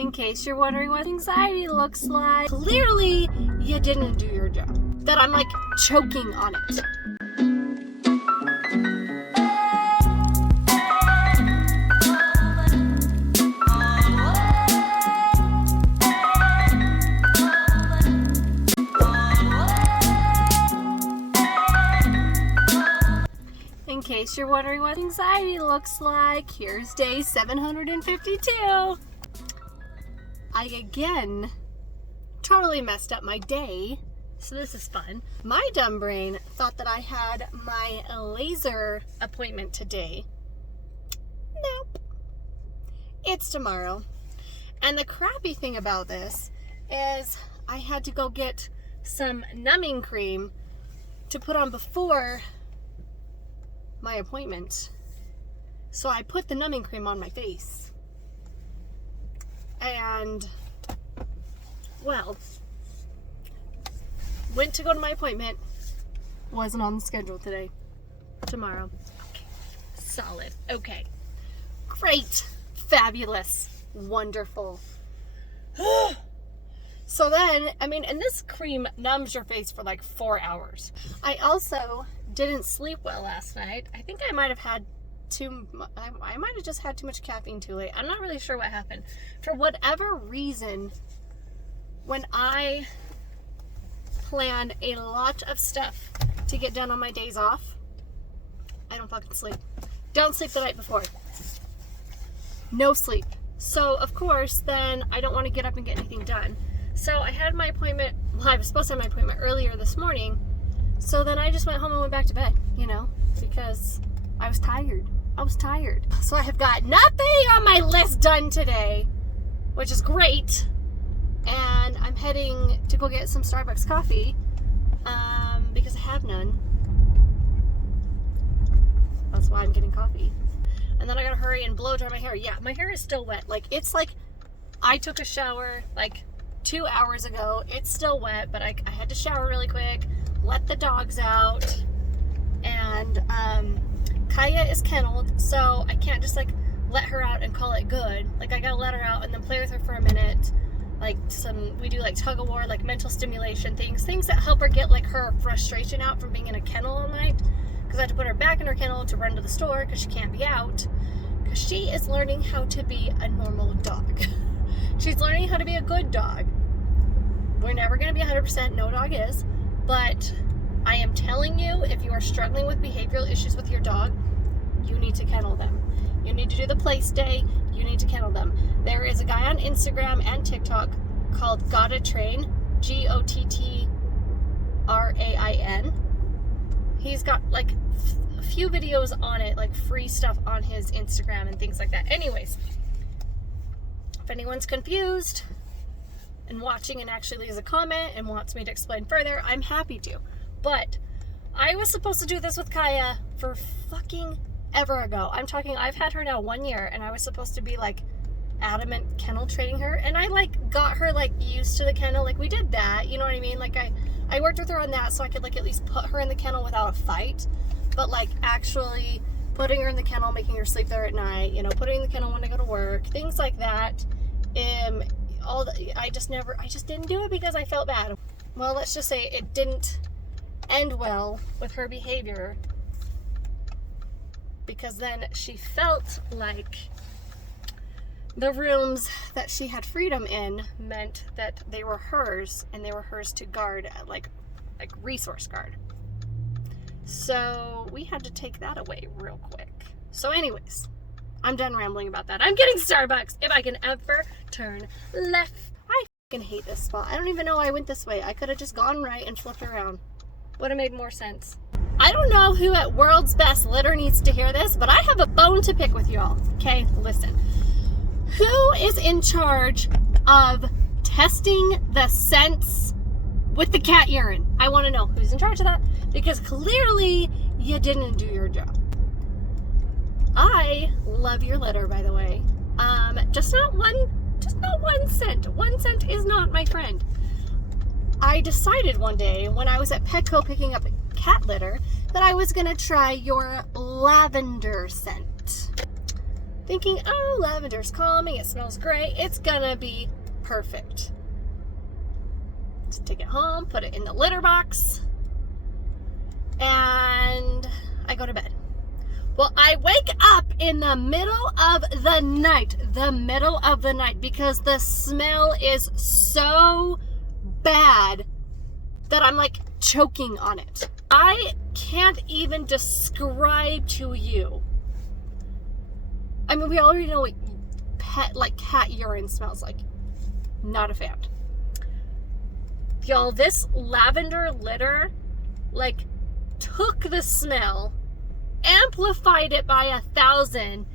In case you're wondering what anxiety looks like, clearly you didn't do your job. That I'm like choking on it. In case you're wondering what anxiety looks like, here's day 752. I again totally messed up my day, so this is fun. My dumb brain thought that I had my laser appointment today. Nope. It's tomorrow. And the crappy thing about this is I had to go get some numbing cream to put on before my appointment. So I put the numbing cream on my face. And, well, went to go to my appointment. Wasn't on the schedule today. Tomorrow. Okay. Solid. Okay. Great. Fabulous. Wonderful. So then, I mean, and this cream numbs your face for like 4 hours. I also didn't sleep well last night. I think I might have had I might have just had too much caffeine too late. I'm not really sure what happened. For whatever reason, when I plan a lot of stuff to get done on my days off, I don't fucking sleep. Don't sleep the night before. No sleep. So, of course, then I don't want to get up and get anything done. So I had my appointment, well, I was supposed to have my appointment earlier this morning. So then I just went home and went back to bed, you know, because I was tired. I was tired. So I have got nothing on my list done today, which is great. And I'm heading to go get some Starbucks coffee because I have none. That's why I'm getting coffee. And then I gotta hurry and blow dry my hair. Yeah, my hair is still wet. Like, it's like I took a shower like 2 hours ago. It's still wet, but I had to shower really quick, let the dogs out, and Kaya is kenneled, so I can't just like let her out and call it good. Like, I gotta let her out and then play with her for a minute. Like, we do like tug of war, like mental stimulation things that help her get like her frustration out from being in a kennel all night. Because I had to put her back in her kennel to run to the store because she can't be out. Because she is learning how to be a normal dog. She's learning how to be a good dog. We're never going to be 100%, no dog is. But I am telling you, if you are struggling with behavioral issues with your dog, you need to kennel them. You need to do the play stay. You need to kennel them. There is a guy on Instagram and TikTok called Gotta Train, Gotttrain. He's got like a few videos on it, like free stuff on his Instagram and things like that. Anyways, if anyone's confused and watching and actually leaves a comment and wants me to explain further, I'm happy to. But I was supposed to do this with Kaya for fucking ever ago. I'm talking, I've had her now 1 year, and I was supposed to be like adamant kennel training her, and I like got her like used to the kennel. Like, we did that, you know what I mean? Like, I worked with her on that so I could like at least put her in the kennel without a fight. But like actually putting her in the kennel, making her sleep there at night, you know, putting her in the kennel when I go to work, things like that. I just didn't do it because I felt bad. Well, let's just say it didn't end well with her behavior, because then she felt like the rooms that she had freedom in meant that they were hers, and they were hers to guard, like resource guard. So we had to take that away real quick. So anyways, I'm done rambling about that. I'm getting Starbucks if I can ever turn left. I fucking hate this spot. I don't even know why I went this way. I could have just gone right and flipped around. Would have made more sense. I don't know who at World's Best Litter needs to hear this, but I have a bone to pick with y'all. Okay, listen. Who is in charge of testing the scents with the cat urine? I want to know who's in charge of that, because clearly you didn't do your job. I love your litter, by the way. Just not one scent. One scent is not my friend. I decided one day when I was at Petco picking up cat litter that I was gonna try your lavender scent. thinking, oh, lavender's calming, it smells great, it's gonna be perfect. Just take it home, put it in the litter box, and I go to bed. Well, I wake up in the middle of the night, because the smell is so bad that I'm like choking on it. I can't even describe to you. I mean, we already know what cat urine smells like. Not a fan. Y'all, this lavender litter, like, took the smell, amplified it by 1,000,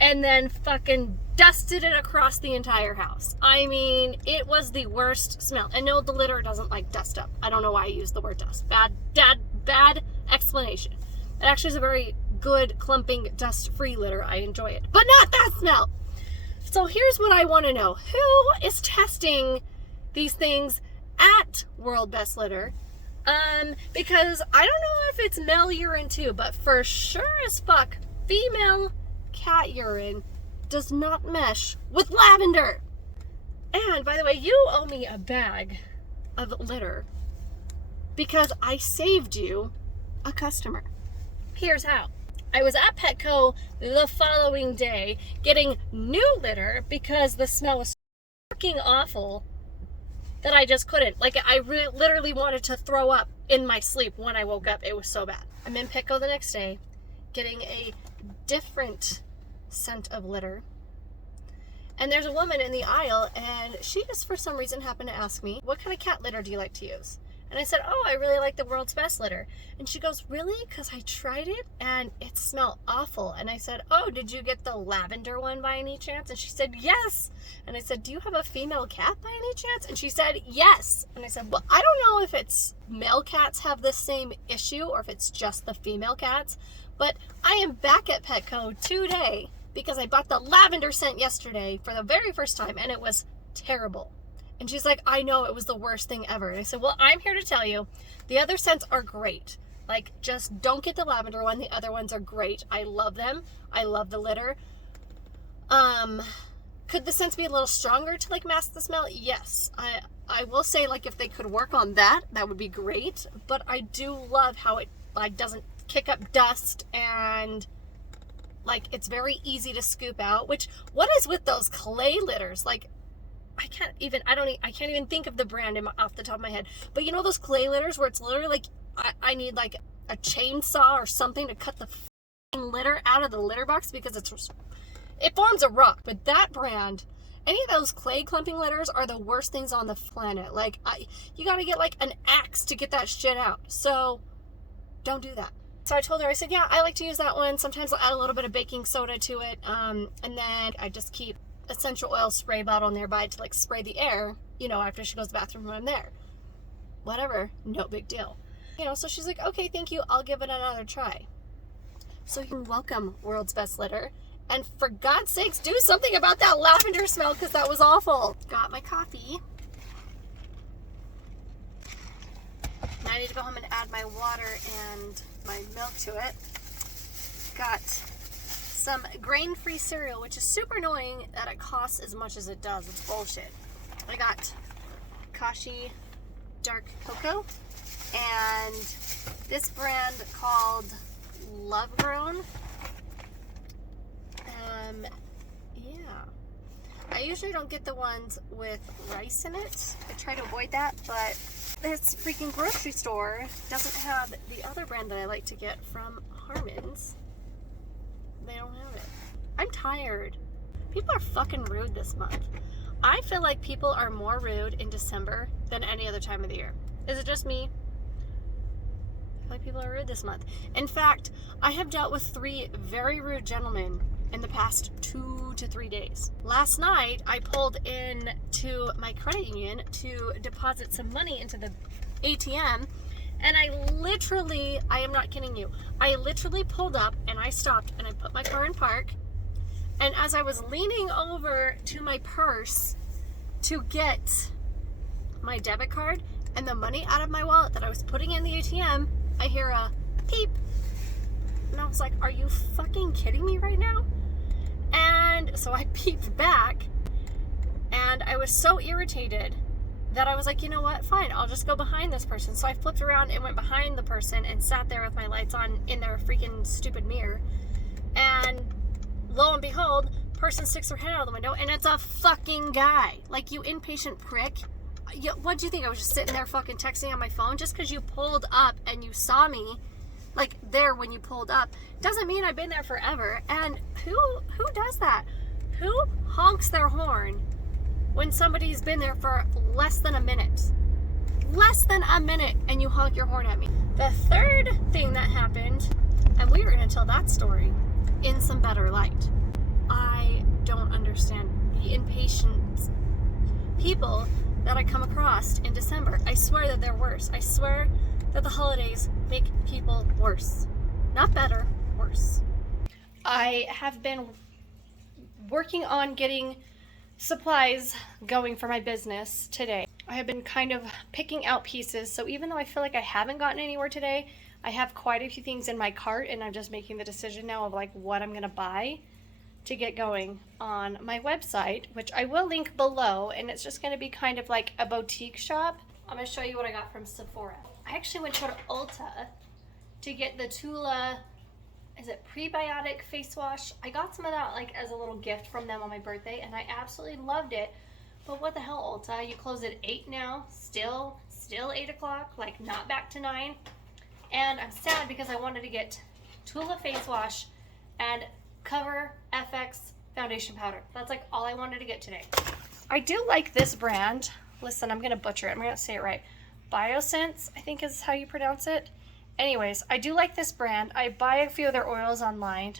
and then fucking dusted it across the entire house. I mean, it was the worst smell. And no, the litter doesn't like dust up. I don't know why I used the word dust. Bad explanation. It actually is a very good clumping dust-free litter. I enjoy it, but not that smell. So here's what I want to know. Who is testing these things at World Best Litter? Because I don't know if it's male urine too, but for sure as fuck, female cat urine does not mesh with lavender. And by the way, you owe me a bag of litter because I saved you a customer. Here's how. I was at Petco the following day getting new litter because the smell was fucking awful that I just couldn't. Like, I literally wanted to throw up in my sleep when I woke up. It was so bad. I'm in Petco the next day getting a different scent of litter. And there's a woman in the aisle, and she just for some reason happened to ask me, what kind of cat litter do you like to use? And I said, oh, I really like the World's Best Litter. And she goes, really? Because I tried it and it smelled awful. And I said, oh, did you get the lavender one by any chance? And she said, yes. And I said, do you have a female cat by any chance? And she said, yes. And I said, well, I don't know if it's male cats have the same issue or if it's just the female cats, but I am back at Petco today because I bought the lavender scent yesterday for the very first time and it was terrible. And she's like, I know, it was the worst thing ever. And I said, well, I'm here to tell you, the other scents are great. Like, just don't get the lavender one. The other ones are great. I love them. I love the litter. Could the scents be a little stronger to, like, mask the smell? Yes. I will say, like, if they could work on that, that would be great. But I do love how it, like, doesn't kick up dust and, like, it's very easy to scoop out. Which, what is with those clay litters? Like, I can't even think of the brand off the top of my head. But you know those clay litters where it's literally like, I need like a chainsaw or something to cut the litter out of the litter box because it forms a rock. But that brand, any of those clay clumping litters are the worst things on the planet. Like, you gotta get like an axe to get that shit out. So don't do that. So I told her, I said, yeah, I like to use that one. Sometimes I'll add a little bit of baking soda to it. And then I just keep essential oil spray bottle nearby to like spray the air, you know, after she goes to the bathroom when I'm there. Whatever, no big deal. You know, so she's like, okay, thank you, I'll give it another try. So you're welcome, World's Best Litter. And for God's sakes, do something about that lavender smell because that was awful. Got my coffee. Now I need to go home and add my water and my milk to it. Got some grain-free cereal, which is super annoying that it costs as much as it does. It's bullshit. I got Kashi dark cocoa and this brand called Love Grown. Yeah. I usually don't get the ones with rice in it. I try to avoid that, but this freaking grocery store doesn't have the other brand that I like to get from Harmon's. They don't have it. I'm tired. People are fucking rude this month. I feel like people are more rude in December than any other time of the year. Is it just me? I feel like people are rude this month. In fact, I have dealt with 3 very rude gentlemen in the past 2 to 3 days. Last night, I pulled in to my credit union to deposit some money into the ATM. And I am not kidding you, I literally pulled up and I stopped and I put my car in park. And as I was leaning over to my purse to get my debit card and the money out of my wallet that I was putting in the ATM, I hear a beep. And I was like, are you fucking kidding me right now? And And so I peeked back, and I was so irritated that I was like, you know what, fine, I'll just go behind this person. So I flipped around and went behind the person and sat there with my lights on in their freaking stupid mirror. And lo and behold, person sticks their head out of the window, and it's a fucking guy. Like, you impatient prick. What'd you think? I was just sitting there fucking texting on my phone? Just because you pulled up and you saw me, like, there when you pulled up, doesn't mean I've been there forever. And who does that? Who honks their horn when somebody's been there for less than a minute? Less than a minute, and you honk your horn at me. The third thing that happened, and we were going to tell that story in some better light. I don't understand the impatient people that I come across in December. I swear that they're worse. I swear that the holidays make people worse. Not better, worse. I have been working on getting supplies going for my business today. I have been kind of picking out pieces, so even though I feel like I haven't gotten anywhere today, I have quite a few things in my cart, and I'm just making the decision now of like what I'm gonna buy to get going on my website, which I will link below, and it's just gonna be kind of like a boutique shop. I'm gonna show you what I got from Sephora. I actually went to Ulta to get the Tula, is it prebiotic face wash? I got some of that like as a little gift from them on my birthday, and I absolutely loved it. But what the hell, Ulta? You close at 8 now, still 8 o'clock, like not back to 9. And I'm sad because I wanted to get Tula face wash and Cover FX foundation powder. That's like all I wanted to get today. I do like this brand. Listen, I'm gonna butcher it. I'm gonna say it right. Biosense, I think is how you pronounce it. Anyways, I do like this brand. I buy a few of their oils online.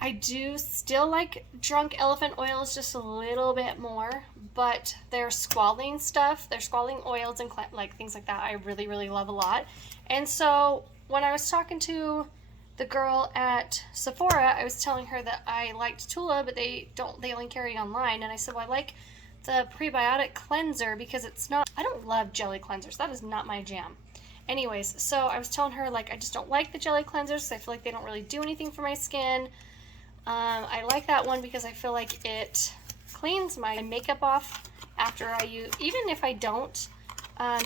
I do still like Drunk Elephant oils just a little bit more, but their squalene stuff, their squalene oils and like things like that, I really, really love a lot. And so when I was talking to the girl at Sephora, I was telling her that I liked Tula, but they only carry online. And I said, well, I like the prebiotic cleanser because it's not, I don't love jelly cleansers. That is not my jam. Anyways, so I was telling her, like, I just don't like the jelly cleansers because I feel like they don't really do anything for my skin. I like that one because I feel like it cleans my makeup off after I use, even if I don't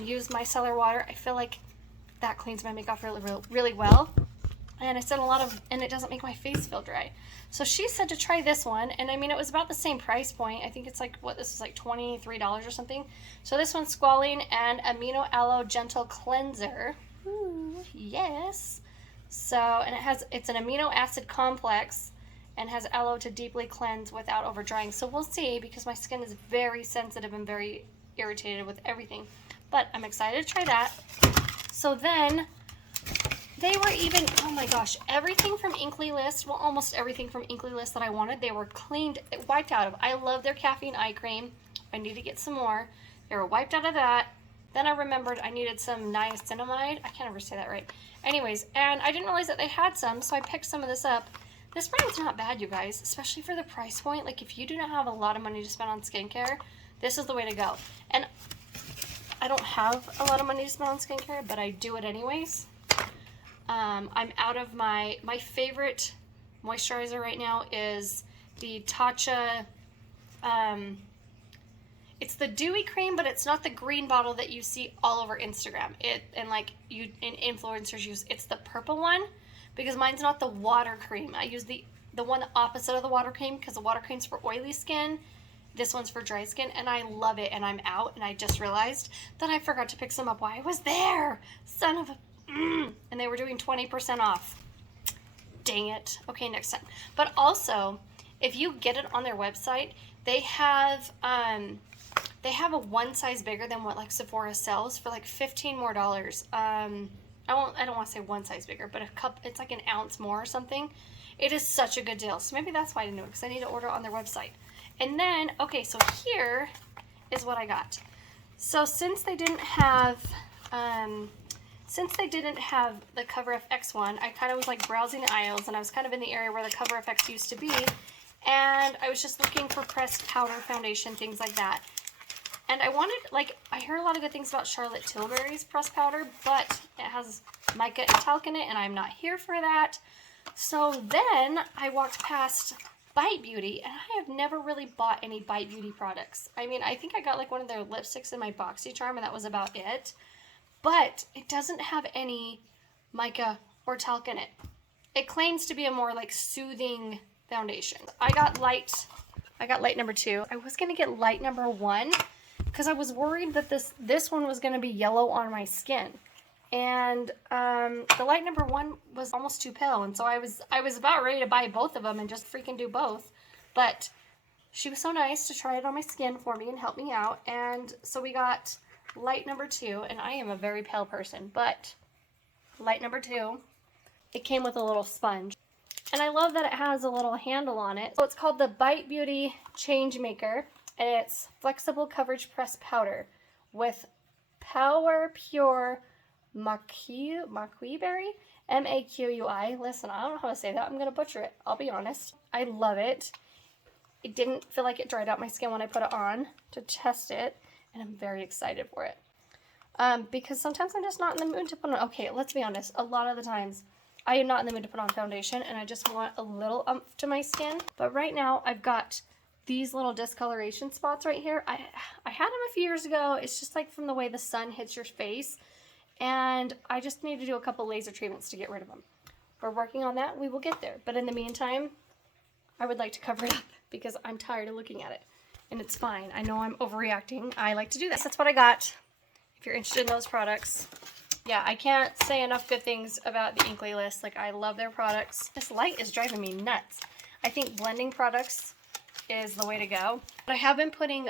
use micellar water, I feel like that cleans my makeup really well. And I said and it doesn't make my face feel dry. So she said to try this one, and I mean, it was about the same price point. I think it's like, this is like $23 or something. So this one's Squalene and Amino Aloe Gentle Cleanser. Ooh, yes. So, and it's an amino acid complex and has aloe to deeply cleanse without over drying. So we'll see, because my skin is very sensitive and very irritated with everything. But I'm excited to try that. So then, they were even, oh my gosh, everything from Inkly List, well, almost everything from Inkly List that I wanted, they were cleaned, wiped out of. I love their caffeine eye cream. I need to get some more. They were wiped out of that. Then I remembered I needed some niacinamide. I can't ever say that right. Anyways, and I didn't realize that they had some, so I picked some of this up. This brand's not bad, you guys, especially for the price point. Like, if you do not have a lot of money to spend on skincare, this is the way to go. And I don't have a lot of money to spend on skincare, but I do it anyways. I'm out of my favorite moisturizer right now is the Tatcha, it's the dewy cream, but it's not the green bottle that you see all over Instagram. Influencers use, it's the purple one, because mine's not the water cream. I use the one opposite of the water cream, because the water cream's for oily skin. This one's for dry skin, and I love it, and I'm out, and I just realized that I forgot to pick some up while I was there. Son of a... And they were doing 20% off. Dang it. Okay, next time. But also, if you get it on their website, they have a one size bigger than what like Sephora sells for like $15 more. I don't want to say one size bigger, but it's like an ounce more or something. It is such a good deal. So maybe that's why I didn't do it, because I need to order on their website. And then, okay, so here is what I got. So since they didn't have the Cover FX one, I kind of was like browsing the aisles, and I was kind of in the area where the Cover FX used to be, and I was just looking for pressed powder, foundation, things like that. And I wanted, like, I heard a lot of good things about Charlotte Tilbury's pressed powder, but it has mica and talc in it, and I'm not here for that. So then I walked past Bite Beauty, and I have never really bought any Bite Beauty products. I mean, I think I got like one of their lipsticks in my BoxyCharm, and that was about it. But it doesn't have any mica or talc in it. It claims to be a more like soothing foundation. I got light number 2. I was gonna get light number 1 because I was worried that this one was gonna be yellow on my skin. And the light number 1 was almost too pale, and so I was about ready to buy both of them and just freaking do both. But she was so nice to try it on my skin for me and help me out, and so we got light number 2, and I am a very pale person, but light number 2, it came with a little sponge, and I love that it has a little handle on it. So it's called the Bite Beauty Change Maker, and it's flexible coverage press powder with Power Pure Maqui berry, M-A-Q-U-I. Listen, I don't know how to say that. I'm going to butcher it. I'll be honest. I love it. It didn't feel like it dried out my skin when I put it on to test it, and I'm very excited for it. Because sometimes I'm just not in the mood to put on. Okay, let's be honest. A lot of the times, I am not in the mood to put on foundation, and I just want a little oomph to my skin. But right now, I've got these little discoloration spots right here. I had them a few years ago. It's just like from the way the sun hits your face. And I just need to do a couple laser treatments to get rid of them. We're working on that. We will get there. But in the meantime, I would like to cover it up because I'm tired of looking at it. And it's fine. I know I'm overreacting. I like to do that. That's what I got. If you're interested in those products. Yeah, I can't say enough good things about the Inkly list. Like, I love their products. This light is driving me nuts. I think blending products is the way to go. But I have been putting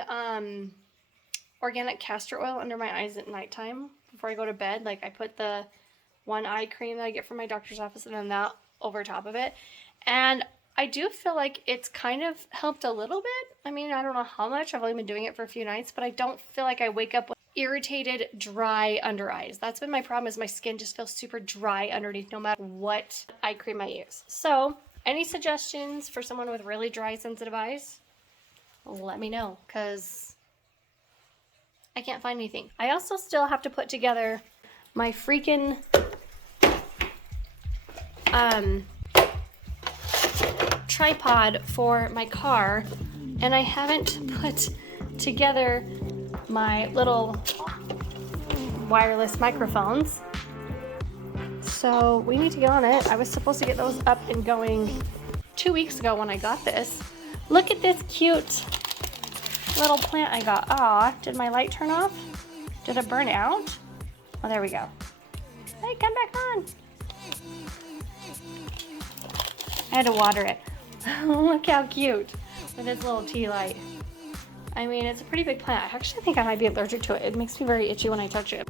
organic castor oil under my eyes at nighttime before I go to bed. Like, I put the one eye cream that I get from my doctor's office and then that over top of it. And I do feel like it's kind of helped a little bit. I mean, I don't know how much. I've only been doing it for a few nights, but I don't feel like I wake up with irritated, dry under eyes. That's been my problem, is my skin just feels super dry underneath no matter what eye cream I use. So, any suggestions for someone with really dry, sensitive eyes? Let me know, because I can't find anything. I also still have to put together my freaking tripod for my car, and I haven't put together my little wireless microphones. So we need to get on it. I was supposed to get those up and going 2 weeks ago when I got this. Look at this cute little plant I got. Aw, did my light turn off? Did it burn out? Oh, there we go. Hey, come back on. I had to water it. Look how cute with its little tea light. I mean, it's a pretty big plant. I actually think I might be allergic to it. It makes me very itchy when I touch it.